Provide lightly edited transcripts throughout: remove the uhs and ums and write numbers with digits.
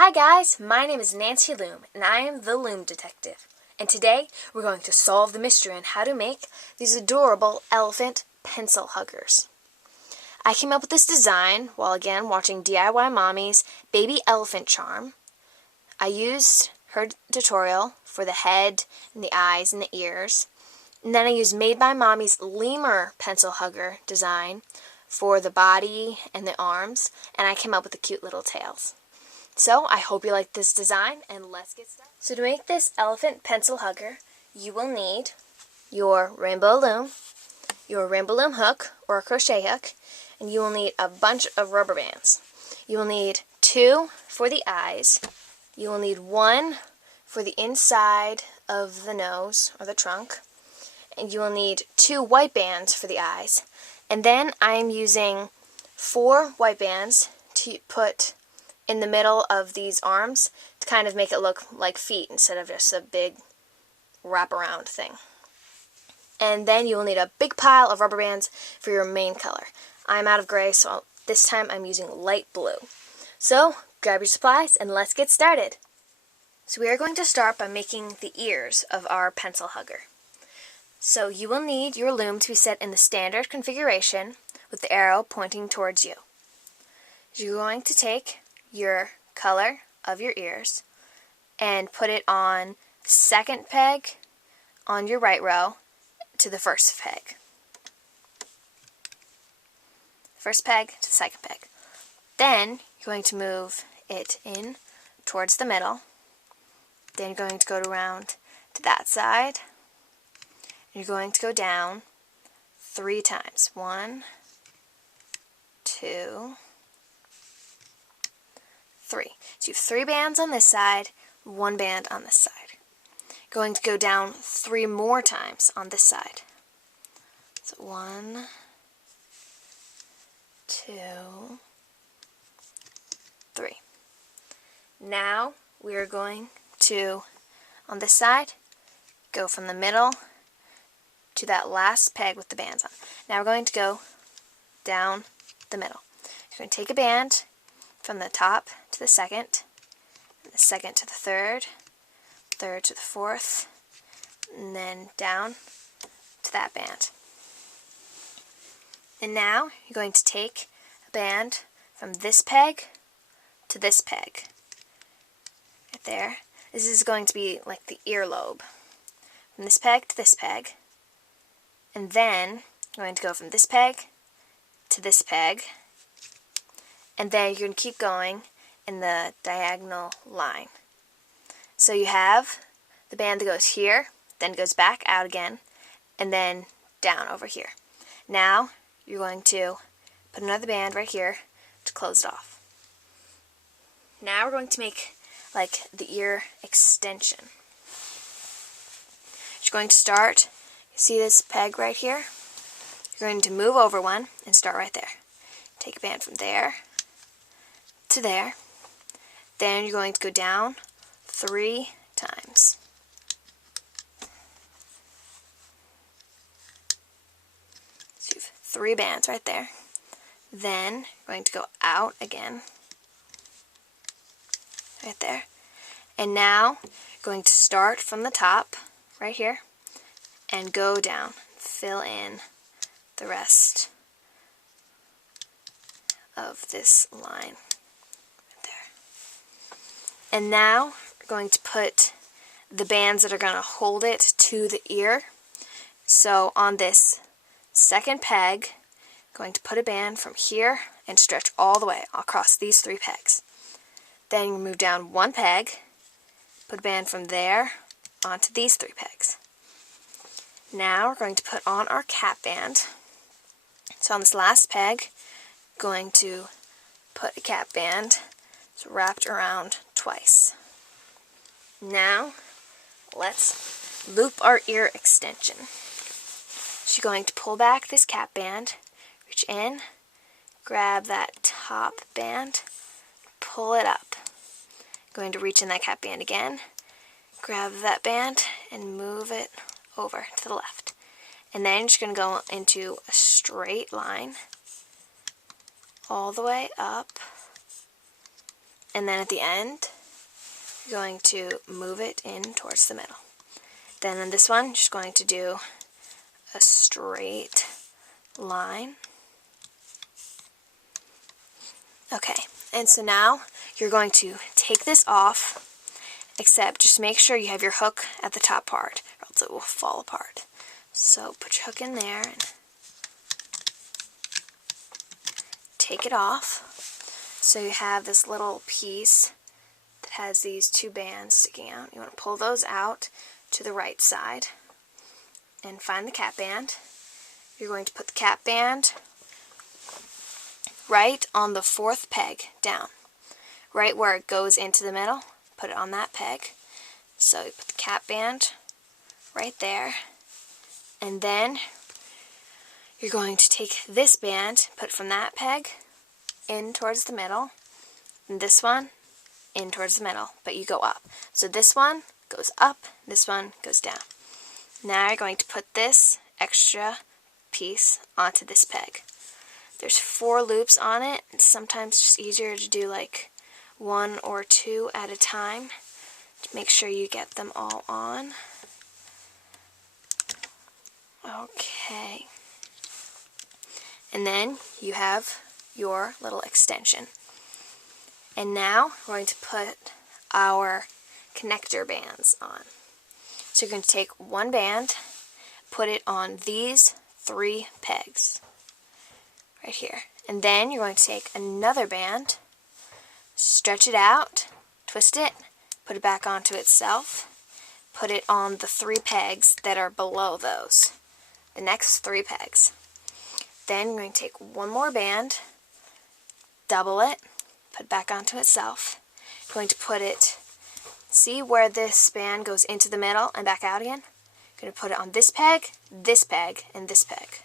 Hi guys, my name is Nancy Loom, and I am the Loom Detective. And today, we're going to solve the mystery on how to make these adorable elephant pencil huggers. I came up with this design while again watching DIY Mommy's Baby Elephant Charm. I used her tutorial for the head and the eyes and the ears. And then I used Made by Mommy's Lemur pencil hugger design for the body and the arms, and I came up with the cute little tails. So, I hope you like this design, and let's get started. So to make this elephant pencil hugger, you will need your rainbow loom hook, or a crochet hook, and you will need a bunch of rubber bands. You will need 2 for the eyes, you will need 1 for the inside of the nose, or the trunk, and you will need 2 white bands for the eyes, and then I am using 4 white bands to put in the middle of these arms to kind of make it look like feet instead of just a big wraparound thing. And then you will need a big pile of rubber bands for your main color. I'm out of gray, so this time I'm using light blue. So grab your supplies and let's get started. So we are going to start by making the ears of our pencil hugger. So you will need your loom to be set in the standard configuration with the arrow pointing towards you. You're going to take your color of your ears and put it on the second peg on your right row to the first peg. First peg to the second peg. Then you're going to move it in towards the middle. Then you're going to go around to that side. You're going to go down 3 times. 1, 2, 3. So you have 3 bands on this side, 1 band on this side. You're going to go down 3 more times on this side. So 1, 2, 3. Now we are going to, on this side, go from the middle to that last peg with the bands on. Now we're going to go down the middle. You're going to take a band from the top to the second to the third to the fourth, and then down to that band. And now you're going to take a band from this peg to this peg. Right there. This is going to be like the earlobe. From this peg to this peg. And then you're going to go from this peg to this peg. And then you're going to keep going in the diagonal line. So you have the band that goes here, then goes back out again, and then down over here. Now you're going to put another band right here to close it off. Now we're going to make like the ear extension. You're going to start, you see this peg right here? You're going to move over one and start right there. Take a band from there to there. Then you're going to go down 3 times. So you have 3 bands right there. Then you're going to go out again. Right there. And now you're going to start from the top right here and go down. Fill in the rest of this line. And now we're going to put the bands that are going to hold it to the ear. So on this second peg, I'm going to put a band from here and stretch all the way across these 3 pegs. Then you move down 1 peg, put a band from there onto these 3 pegs. Now we're going to put on our cap band. So on this last peg, I'm going to put a cap band. It's wrapped around twice. Now, let's loop our ear extension. So you're going to pull back this cap band, reach in, grab that top band, pull it up. Going to reach in that cap band again, grab that band, and move it over to the left. And then you're just going to go into a straight line all the way up. and then at the end, you're going to move it in towards the middle. Then on this one, you're just going to do a straight line. Okay, and so now you're going to take this off, except just make sure you have your hook at the top part, or else it will fall apart. So put your hook in there and take it off. So you have this little piece that has these two bands sticking out. You want to pull those out to the right side and find the cap band. You're going to put the cap band right on the fourth peg down, right where it goes into the middle. Put it on that peg. So you put the cap band right there, and then you're going to take this band, put it from that peg in towards the middle, and this one in towards the middle, but you go up. So this one goes up, this one goes down. Now you're going to put this extra piece onto this peg. There's 4 loops on it. It's sometimes just easier to do like 1 or 2 at a time to make sure you get them all on. Okay. And then you have your little extension. And now we're going to put our connector bands on. So you're going to take one band, put it on these 3 pegs right here. And then you're going to take another band, stretch it out, twist it, put it back onto itself, put it on the 3 pegs that are below those, the next 3 pegs. Then you're going to take one more band, double it, put it back onto itself. You're going to put it, see where this band goes into the middle and back out again? You're going to put it on this peg, and this peg.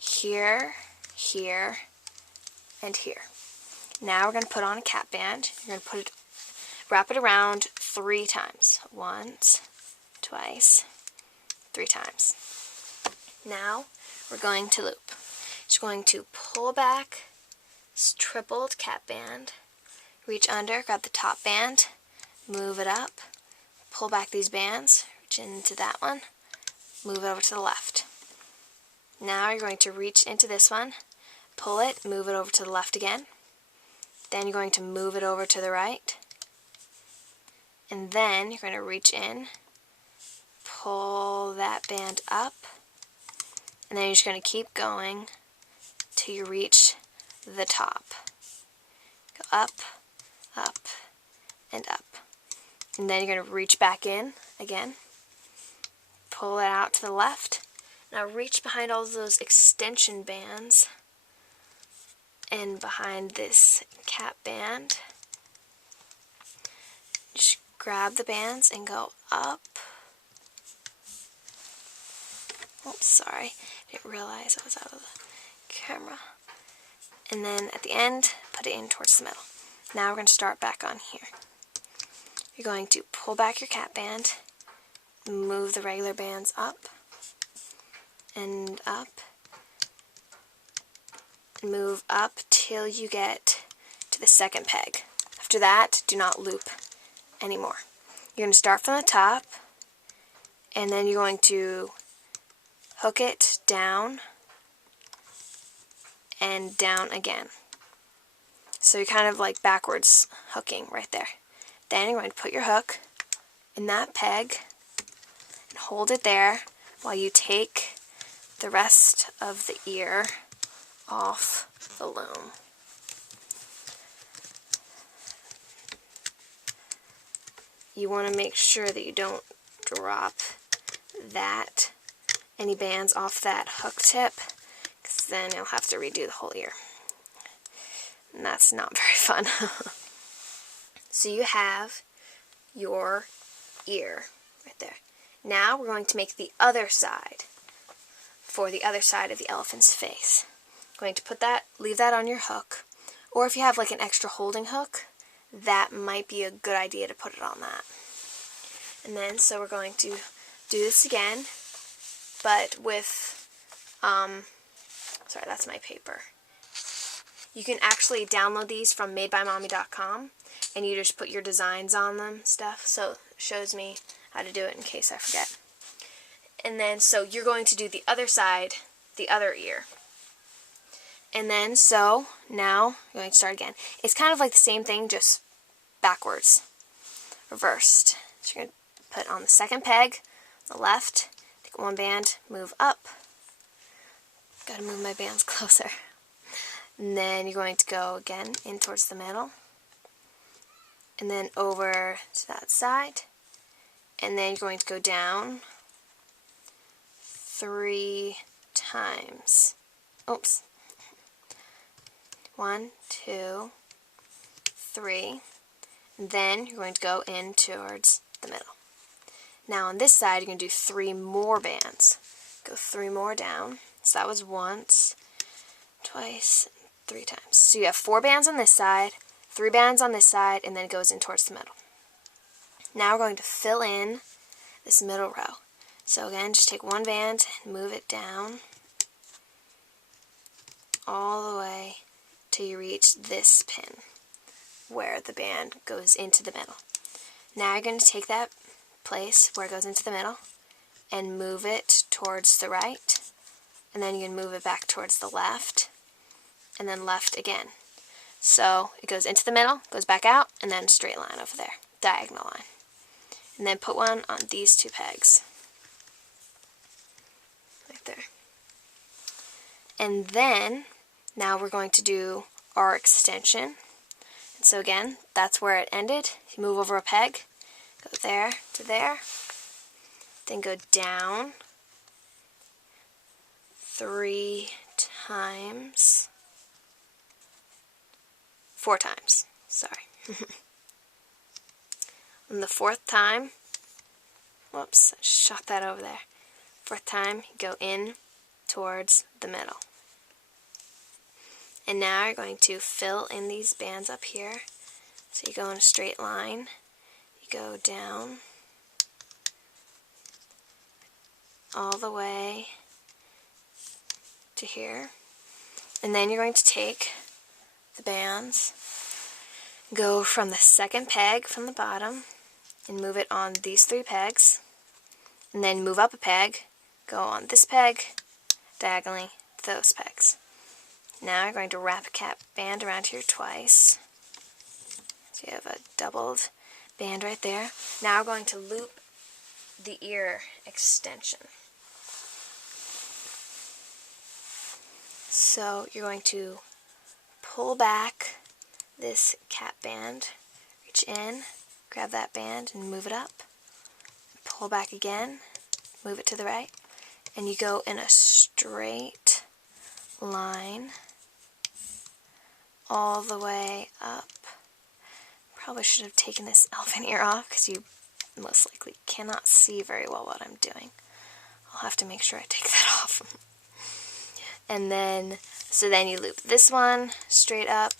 Here, here, and here. Now we're going to put on a cap band. You're going to wrap it around 3 times. Once, twice, 3 times. Now we're going to loop. Just going to pull back this tripled cap band, reach under, grab the top band, move it up, pull back these bands, reach into that one, move it over to the left. Now you're going to reach into this one, pull it, move it over to the left again. Then you're going to move it over to the right. And then you're going to reach in, pull that band up, and then you're just going to keep going till you reach the top. Go up, up, and up. And then you're going to reach back in again, pull it out to the left. Now reach behind all those extension bands and behind this cap band. Just grab the bands and go up. Oops, sorry. Didn't realize I was out of the camera. And then at the end, put it in towards the middle. Now we're going to start back on here. You're going to pull back your cap band, move the regular bands up, and up, and move up till you get to the second peg. After that, do not loop anymore. You're going to start from the top, and then you're going to hook it down and down again. So you're kind of like backwards hooking right there. Then you're going to put your hook in that peg and hold it there while you take the rest of the ear off the loom. You want to make sure that you don't drop any bands off that hook tip, because then you'll have to redo the whole ear. And that's not very fun. So you have your ear right there. Now we're going to make the other side for the other side of the elephant's face. I'm going to leave that on your hook, or if you have like an extra holding hook, that might be a good idea to put it on that. And then, so we're going to do this again, but with, sorry, that's my paper. You can actually download these from madebymommy.com, and you just put your designs on them, stuff. So it shows me how to do it in case I forget. And then, so you're going to do the other side, the other ear. And then, so now you're going to start again. It's kind of like the same thing, just backwards, reversed. So you're going to put on the second peg, the left, take one band, move up. Gotta move my bands closer. And then you're going to go again in towards the middle. And then over to that side. And then you're going to go down 3 times. Oops. 1, 2, 3. And then you're going to go in towards the middle. Now on this side, you're going to do 3 more bands. Go 3 more down. So that was once, twice, 3 times. So you have 4 bands on this side, 3 bands on this side, and then it goes in towards the middle. Now we're going to fill in this middle row. So again, just take one band and move it down all the way till you reach this pin where the band goes into the middle. Now you're going to take that place where it goes into the middle and move it towards the right, and then you can move it back towards the left, and then left again. So it goes into the middle, goes back out, and then straight line over there, diagonal line. And then put one on these 2 pegs. Right there. And then, now we're going to do our extension. And so again, that's where it ended. You move over a peg, go there to there, then go down 3 times, 4 times, sorry. And the 4th time, whoops, I shot that over there. 4th time, you go in towards the middle. And now you're going to fill in these bands up here. So you go in a straight line, you go down all the way to here. And then you're going to take the bands, go from the second peg from the bottom, and move it on these 3 pegs, and then move up a peg, go on this peg, diagonally those pegs. Now you're going to wrap a cap band around here twice. So you have a doubled band right there. Now we're going to loop the ear extension. So you're going to pull back this cap band, reach in, grab that band and move it up, pull back again, move it to the right, and you go in a straight line all the way up. Probably should have taken this elephant ear off because you most likely cannot see very well what I'm doing. I'll have to make sure I take that off. And then, so then you loop this one straight up,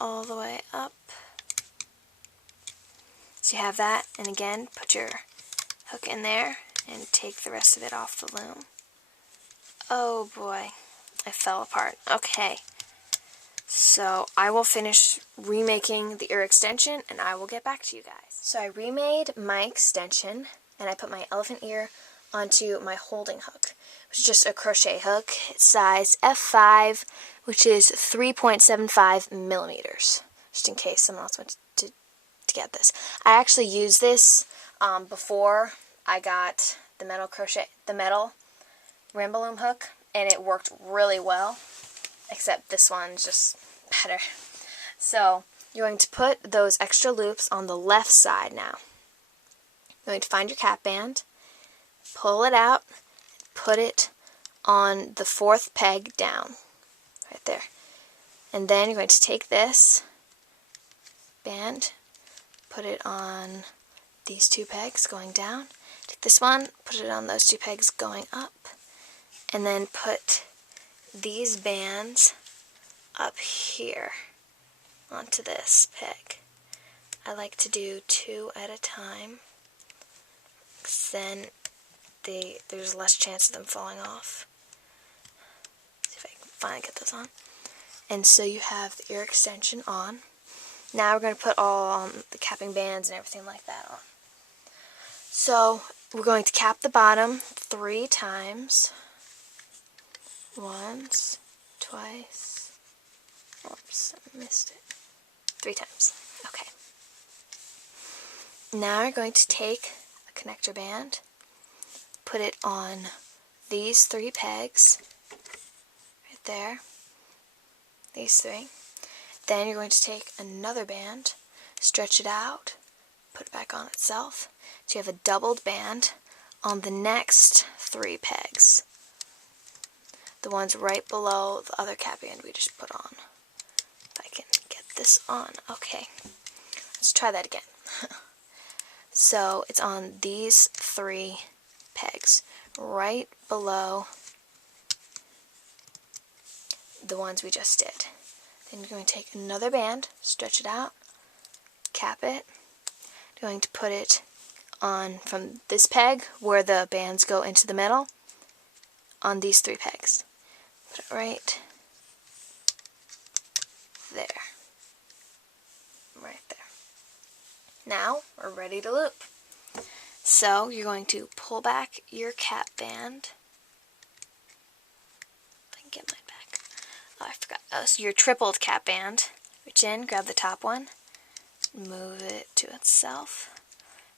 all the way up. So you have that, and again, put your hook in there and take the rest of it off the loom. Oh boy, I fell apart. Okay, so I will finish remaking the ear extension and I will get back to you guys. So I remade my extension and I put my elephant ear onto my holding hook, which is just a crochet hook. It's size F5, which is 3.75 millimeters, just in case someone else wants to get this. I actually used this before I got the metal Ramble Loom hook, and it worked really well, except this one's just better. So you're going to put those extra loops on the left side now. You're going to find your cap band, pull it out, put it on the 4th peg down, right there. And then you're going to take this band, put it on these 2 pegs going down, take this one, put it on those 2 pegs going up, and then put these bands up here onto this peg. I like to do 2 at a time, because then there's less chance of them falling off. See if I can finally get those on. And so you have the ear extension on. Now we're going to put all the capping bands and everything like that on. So we're going to cap the bottom 3 times. Once, twice, oops, I missed it. 3 times. Okay. Now we're going to take a connector band, put it on these 3 pegs, right there, these 3. Then you're going to take another band, stretch it out, put it back on itself, so you have a doubled band on the next 3 pegs. The ones right below the other cap band we just put on. If I can get this on. Okay. Let's try that again. So it's on these 3 pegs, right below the ones we just did. Then you're going to take another band, stretch it out, cap it. You're going to put it on from this peg where the bands go into the middle on these 3 pegs. Put it right there. Right there. Now we're ready to loop. So you're going to pull back your cap band. If I can get mine back. Oh, I forgot. Oh, so your tripled cap band. Reach in, grab the top one, move it to itself.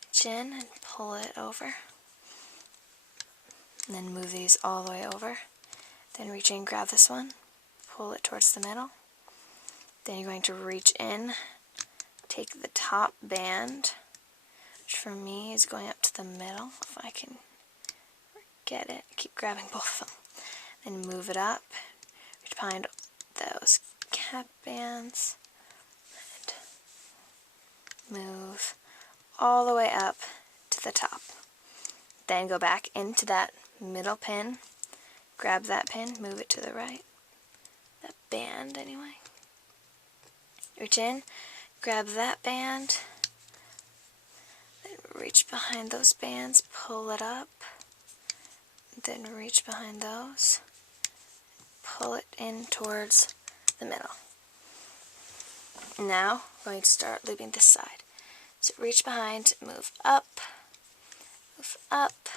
Reach in and pull it over. And then move these all the way over. Then reach in, grab this one, pull it towards the middle. Then you're going to reach in, take the top band, which for me is going up to the middle, if I can get it. Keep grabbing both of them. Then move it up, reach behind those cap bands, and move all the way up to the top. Then go back into that middle pin, grab that pin, move it to the right, that band anyway. Reach in, grab that band, then reach behind those bands, pull it up, then reach behind those, pull it in towards the middle. Now we're going to start looping this side. So reach behind, move up, move up,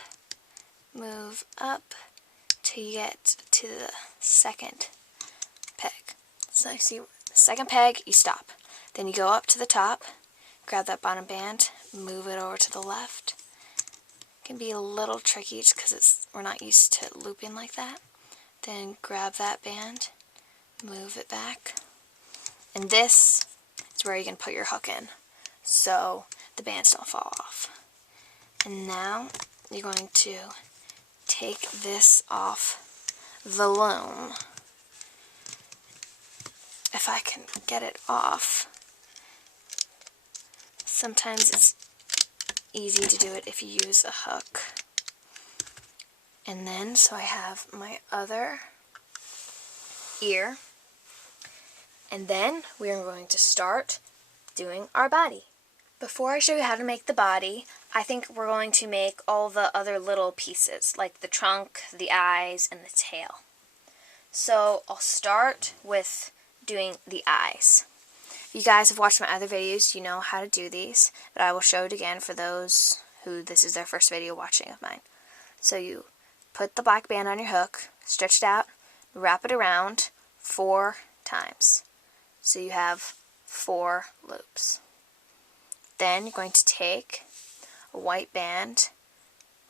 move up, till you get to the second peg. So you see the second peg, you stop. Then you go up to the top, grab that bottom band, move it over to the left. It can be a little tricky just because we're not used to looping like that. Then grab that band, move it back. And this is where you can put your hook in, so the bands don't fall off. And now you're going to take this off the loom. If I can get it off. Sometimes it's easy to do it if you use a hook. And then, so I have my other ear. And then we are going to start doing our body. Before I show you how to make the body, I think we're going to make all the other little pieces, like the trunk, the eyes, and the tail. So I'll start with doing the eyes. You guys have watched my other videos, you know how to do these, but I will show it again for those who this is their first video watching of mine. So you put the black band on your hook, stretch it out, wrap it around 4 times. So you have 4 loops. Then you're going to take a white band,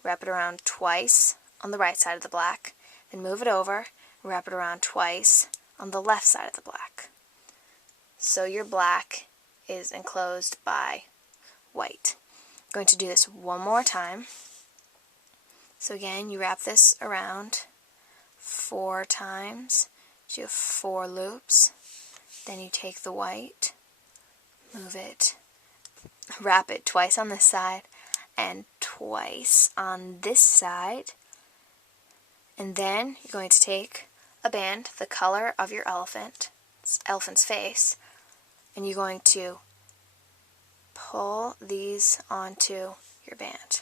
wrap it around twice on the right side of the black, then move it over, wrap it around twice on the left side of the black. So your black is enclosed by white. I'm going to do this one more time. So again, you wrap this around 4 times. So you have 4 loops. Then you take the white, move it, wrap it twice on this side and twice on this side. And then you're going to take a band, the color of your elephant's face, and you're going to pull these onto your band.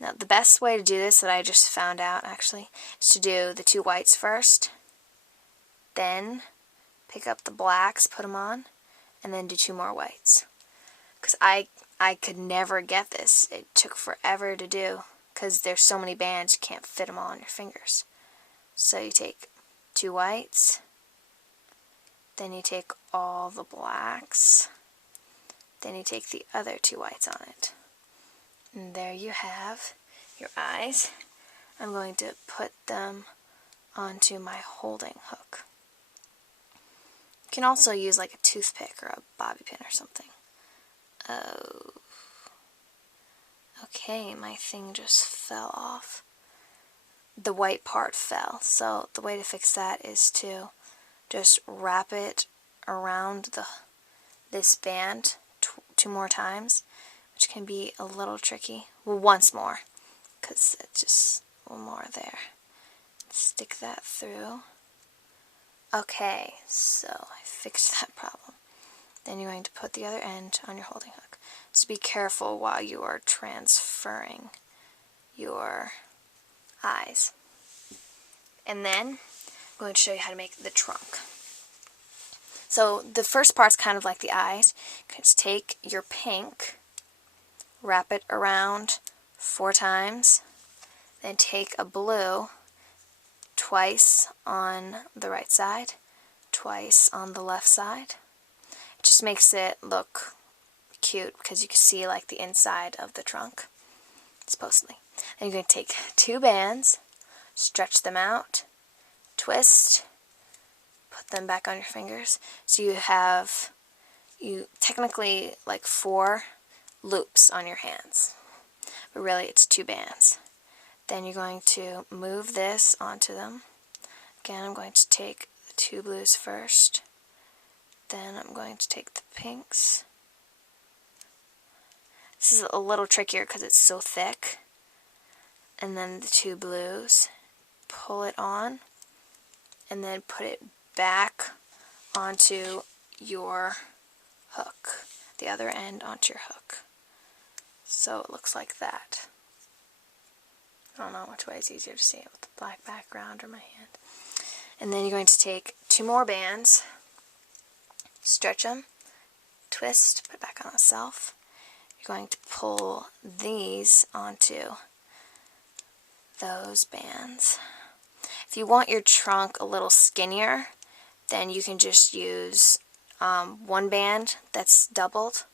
Now the best way to do this that I just found out actually is to do the 2 whites first, Then pick up the blacks, put them on, and then do 2 more whites. Because I could never get this. It took forever to do because there's so many bands you can't fit them all on your fingers. So you take 2 whites, then you take all the blacks, then you take the other 2 whites on it. And there you have your eyes. I'm going to put them onto my holding hook. You can also use like a toothpick or a bobby pin or something. Oh. Okay, my thing just fell off. The white part fell, so the way to fix that is to just wrap it around this band 2 more times, which can be a little tricky. Well, once more, because it's just one more there. Stick that through. Okay, so I fixed that problem. Then you're going to put the other end on your holding hook. So be careful while you are transferring your eyes. And then I'm going to show you how to make the trunk. So the first part's kind of like the eyes. You can just take your pink, wrap it around 4 times, then take a blue twice on the right side, twice on the left side. It just makes it look cute because you can see like the inside of the trunk, supposedly. Then you're going to take 2 bands, stretch them out, twist, put them back on your fingers. So you have technically like 4 loops on your hands, but really it's 2 bands. Then you're going to move this onto them. Again, I'm going to take the 2 blues first. Then I'm going to take the pinks. This is a little trickier because it's so thick. And then the 2 blues. Pull it on. And then put it back onto your hook. The other end onto your hook. So it looks like that. I don't know which way is easier to see it, with the black background or my hand. And then you're going to take 2 more bands. Stretch them, twist, put it back on itself. You're going to pull these onto those bands. If you want your trunk a little skinnier, then you can just use 1 band that's doubled.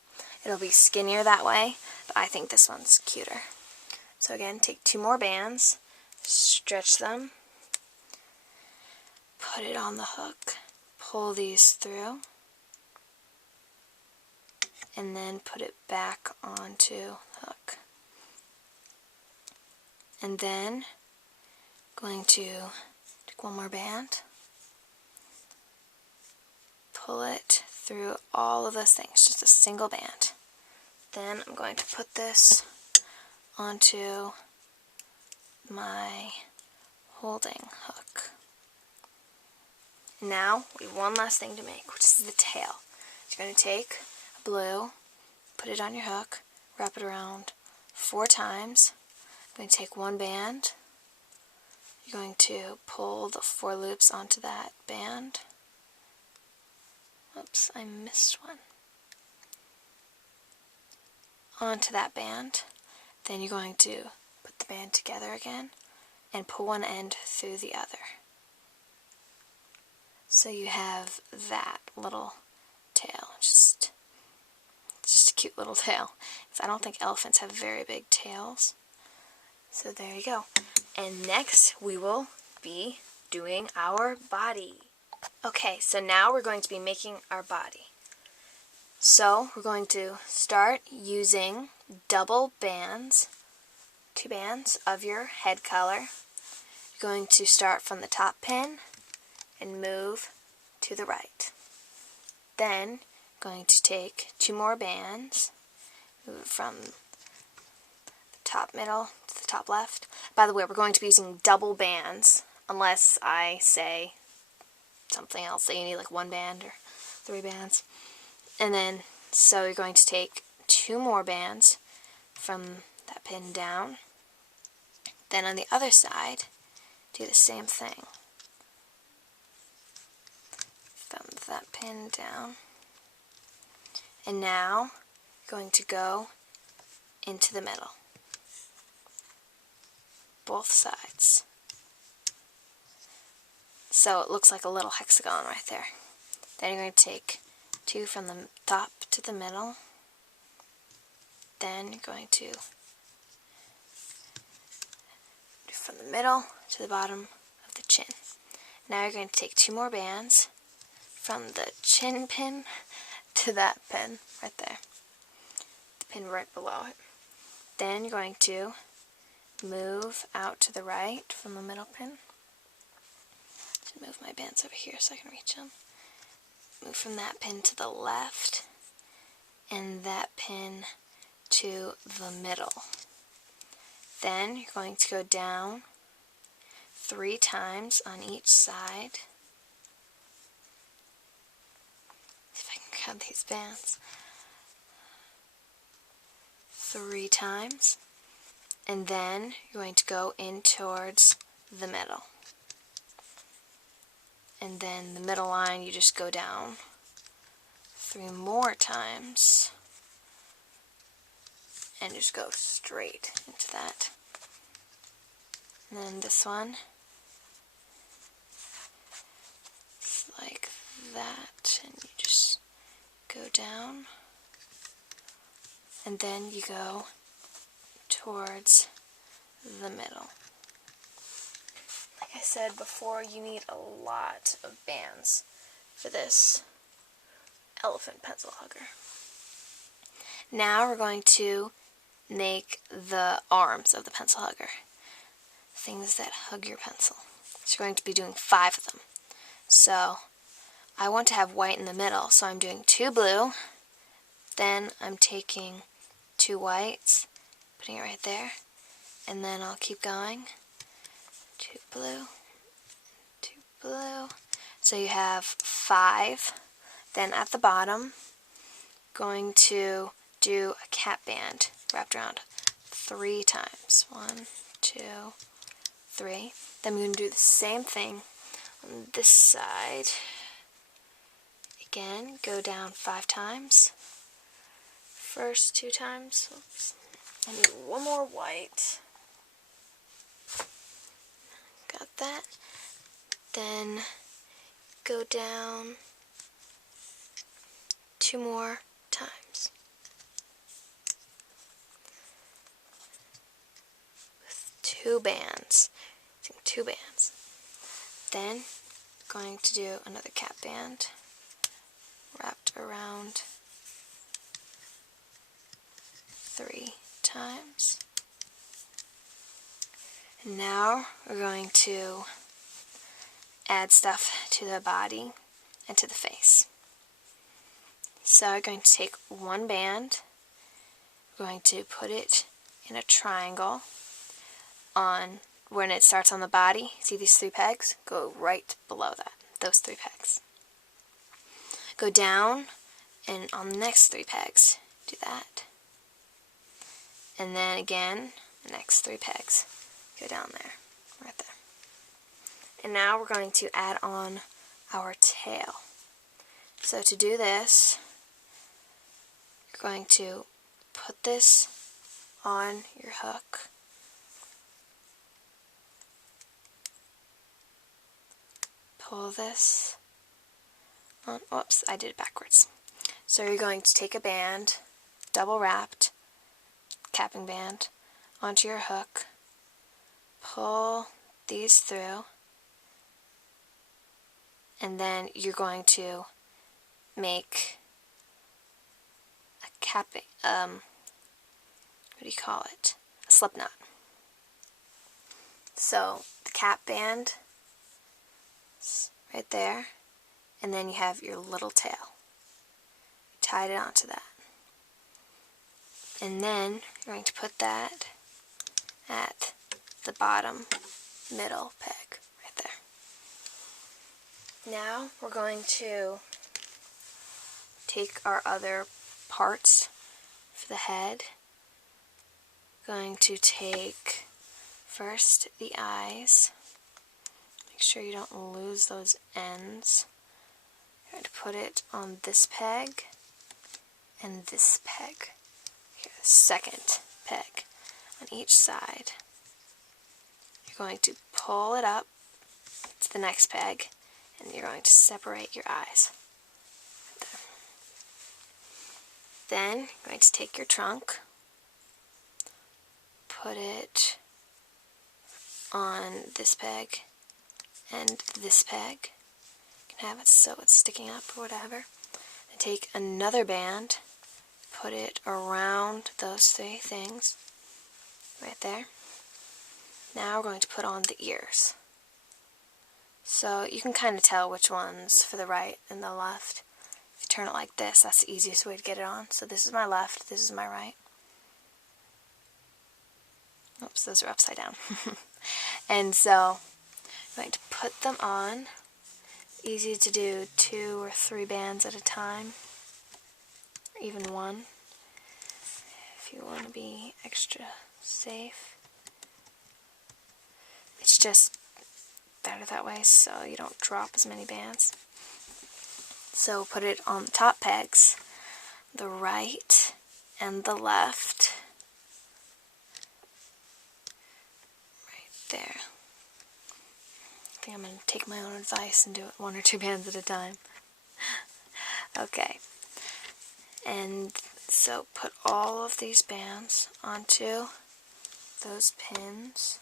It'll be skinnier that way, but I think this one's cuter. So again, take 2 more bands, stretch them, put it on the hook, pull these through, and then put it back onto the hook. And then going to take 1 more band, pull it through all of those things, just a single band. Then I'm going to put this onto my holding hook. Now we have one last thing to make, which is the tail. So you're going to take a blue, put it on your hook, wrap it around 4 times. I'm going to take 1 band. You're going to pull the 4 loops onto that band. Oops, I missed one. Onto that band. Then you're going to put the band together again and pull one end through the other. So you have that little tail. Just a cute little tail. I don't think elephants have very big tails. So there you go. And next we will be doing our body. Okay, so now we're going to be making our body. So we're going to start using double bands, 2 bands of your head color. You're going to start from the top pin and move to the right. Then going to take 2 more bands, move it from the top middle to the top left. By the way, we're going to be using double bands unless I say something else that you need like 1 band or 3 bands. And then so you're going to take 2 more bands from that pin down. Then on the other side, do the same thing. that pin down. And now, going to go into the middle. Both sides. So it looks like a little hexagon right there. Then you're going to take 2 from the top to the middle. Then you're going to do from the middle to the bottom of the chin. Now you're going to take 2 more bands from the chin pin to that pin right there. The pin right below it. Then you're going to move out to the right from the middle pin. Just move my bands over here so I can reach them. Move from that pin to the left and that pin to the middle. Then you're going to go down 3 times on each side. See if I can grab these bands. 3 times. And then you're going to go in towards the middle. And then the middle line, you just go down 3 more times. And just go straight into that. And then this one, it's like that, and you just go down, and then you go towards the middle. Like I said before, you need a lot of bands for this elephant pencil hugger. Now we're going to make the arms of the pencil hugger. Things that hug your pencil. So you're going to be doing 5 of them. So I want to have white in the middle, so I'm doing 2 blue, then I'm taking 2 whites, putting it right there, and then I'll keep going. 2 blue, 2 blue. So you have 5. Then at the bottom, going to do a cap band wrapped around 3 times. 1, 2, 3. Then we're going to do the same thing on this side. Again, go down 5 times. First 2 times. Oops. I need 1 more white. Got that. Then go down 2 more times. With 2 bands. Using 2 bands. Then going to do another cap band wrapped around 3 times. And now we're going to add stuff to the body and to the face. So we're going to take 1 band, we're going to put it in a triangle on when it starts on the body. See these 3 pegs? Go right below that, those 3 pegs. Go down and on the next 3 pegs, do that. And then again, the next 3 pegs. Go down there, right there. And now we're going to add on our tail. So to do this, you're going to put this on your hook. Pull this on. Whoops, I did it backwards. So you're going to take a band, double wrapped, capping band, onto your hook. Pull these through, and then you're going to make a capping, what do you call it? A slip knot. So the cap band is right there, and then you have your little tail. You tied it onto that. And then you're going to put that at the bottom middle peg right there. Now we're going to take our other parts for the head. Going to take first the eyes. Make sure you don't lose those ends. I'm going to put it on this peg and this peg. Here, the second peg on each side. You're going to pull it up to the next peg, and you're going to separate your eyes. Then you're going to take your trunk, put it on this peg and this peg. You can have it so it's sticking up or whatever. And take another band, put it around those three things right there. Now we're going to put on the ears. So you can kind of tell which one's for the right and the left. If you turn it like this, that's the easiest way to get it on. So this is my left, this is my right. Oops, those are upside down. And so I'm going to put them on. Easy to do 2 or 3 bands at a time, or even 1, if you want to be extra safe. It's just better that way so you don't drop as many bands. So put it on the top pegs, the right and the left, right there. I think I'm going to take my own advice and do it 1 or 2 bands at a time. Okay, and so put all of these bands onto those pins.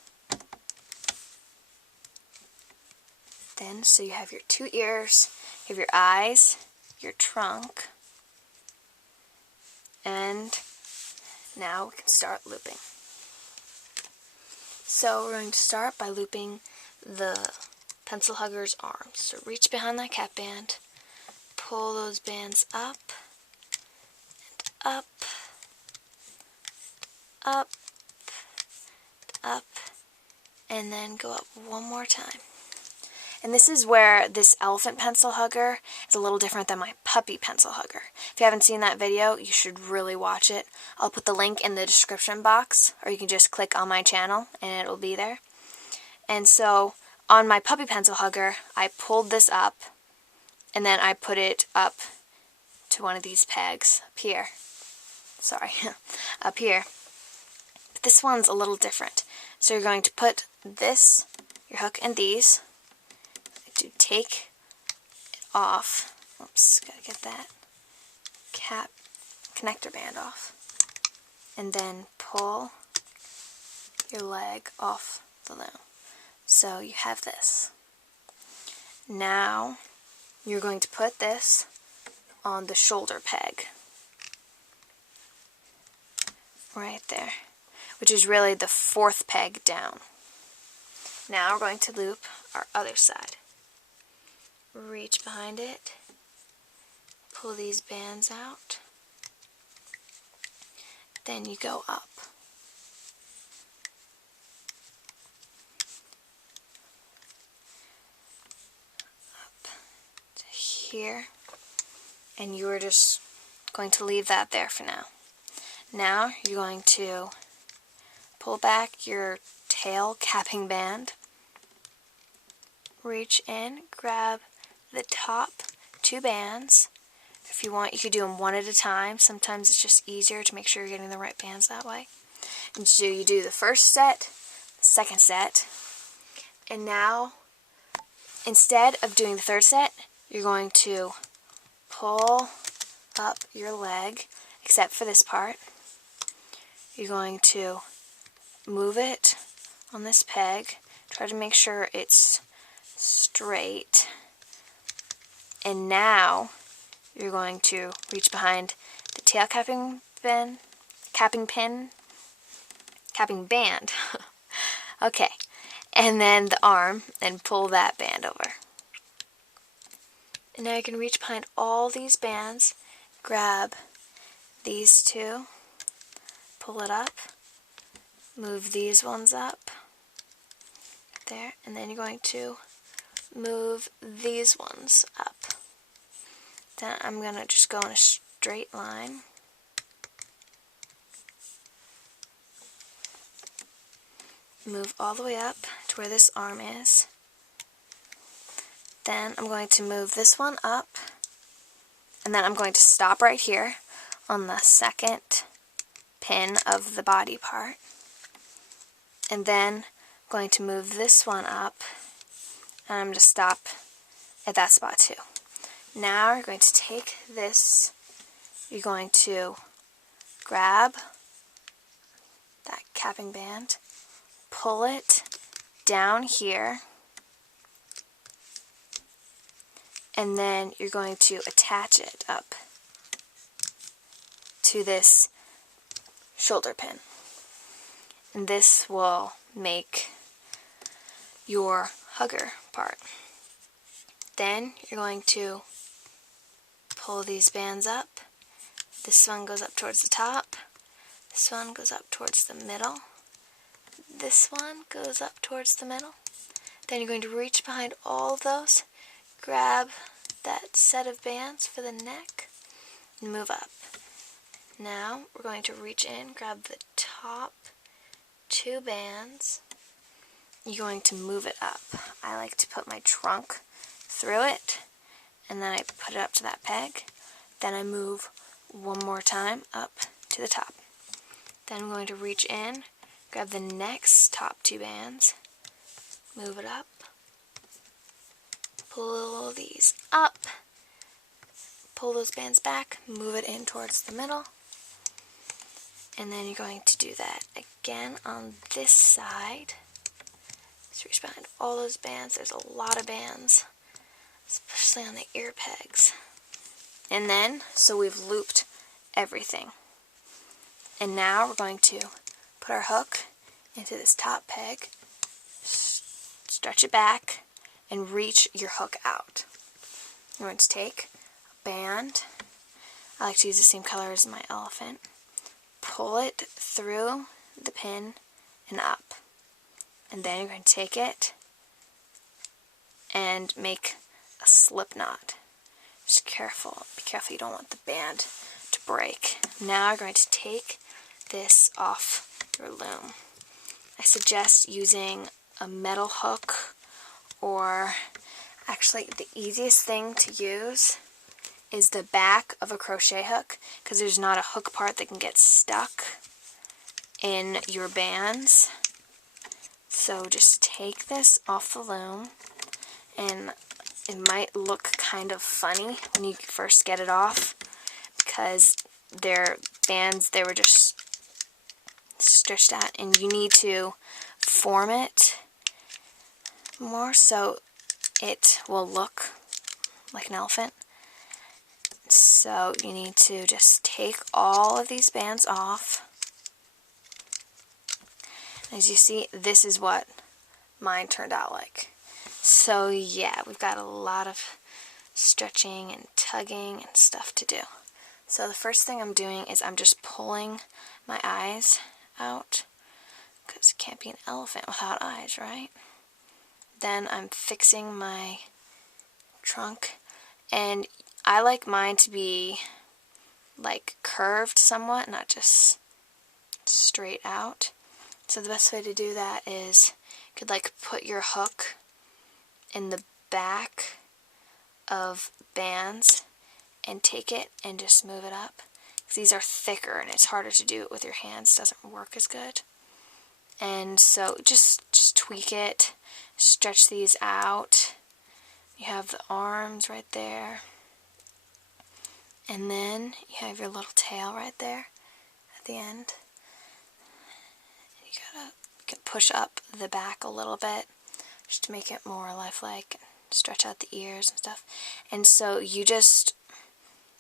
Then, so you have your 2 ears, you have your eyes, your trunk, and now we can start looping. So we're going to start by looping the pencil hugger's arms. So reach behind that cap band, pull those bands up, and up, up, up, and then go up one more time. And this is where this elephant pencil hugger is a little different than my puppy pencil hugger. If you haven't seen that video, you should really watch it. I'll put the link in the description box, or you can just click on my channel and it will be there. And so on my puppy pencil hugger, I pulled this up, and then I put it up to one of these pegs up here. Sorry, up here. But this one's a little different. So you're going to put this, your hook, and these. To take it off. Oops, gotta get that cap connector band off. And then pull your leg off the loom. So you have this. Now you're going to put this on the shoulder peg. Right there. Which is really the 4th peg down. Now we're going to loop our other side. Reach behind it, pull these bands out, then you go up. Up to here, and you are just going to leave that there for now. Now you're going to pull back your tail capping band, reach in, grab the top 2 bands. If you want, you could do them one at a time. Sometimes it's just easier to make sure you're getting the right bands that way. And so you do the first set, second set, and now instead of doing the 3rd set, you're going to pull up your leg, except for this part. You're going to move it on this peg. Try to make sure it's straight. And now you're going to reach behind the tail capping band. Okay. And then the arm, and pull that band over. And now you can reach behind all these bands, grab these 2, pull it up, move these ones up, there, and then you're going to move these ones up. Then I'm going to just go in a straight line. Move all the way up to where this arm is. Then I'm going to move this one up And then I'm going to stop right here on the second pin of the body part. And then I'm going to move this one up, and I'm going to stop at that spot too. Now you're going to take this, you're going to grab that capping band, pull it down here, and then you're going to attach it up to this shoulder pin. And this will make your hugger part. Then you're going to pull these bands up. This one goes up towards the top. This one goes up towards the middle. This one goes up towards the middle. Then you're going to reach behind all of those, grab that set of bands for the neck, and move up. Now we're going to reach in, grab the top 2 bands. You're going to move it up. I like to put my trunk through it, and then I put it up to that peg. Then I move one more time up to the top. Then I'm going to reach in, grab the next top 2 bands, move it up, pull these up, pull those bands back, move it in towards the middle, and then you're going to do that again on this side. Just reach behind all those bands. There's a lot of bands, especially on the ear pegs. And then, so we've looped everything. And now we're going to put our hook into this top peg, stretch it back, and reach your hook out. You're going to take a band. I like to use the same color as my elephant. Pull it through the pin and up. And then you're going to take it and make a slip knot. Just be careful you don't want the band to break. Now you're going to take this off your loom. I suggest using a metal hook, or actually the easiest thing to use is the back of a crochet hook, because there's not a hook part that can get stuck in your bands. So just take this off the loom, and it might look kind of funny when you first get it off, because their bands, they were just stretched out, and you need to form it more so it will look like an elephant. So you need to just take all of these bands off. As you see, this is what mine turned out like. So yeah, we've got a lot of stretching and tugging and stuff to do. So the first thing I'm doing is I'm just pulling my eyes out, because it can't be an elephant without eyes, right? Then I'm fixing my trunk, and I like mine to be like curved somewhat, not just straight out. So the best way to do that is you could like put your hook in the back of bands and take it and just move it up. Because these are thicker and it's harder to do it with your hands. It doesn't work as good. And so just tweak it, stretch these out. You have the arms right there. And then you have your little tail right there at the end. You can push up the back a little bit just to make it more lifelike, and stretch out the ears and stuff. And so you just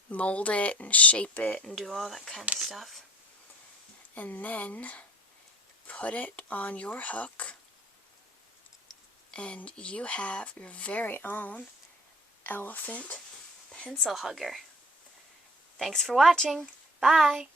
mold it and shape it and do all that kind of stuff. And then put it on your hook, and you have your very own elephant pencil hugger. Thanks for watching. Bye!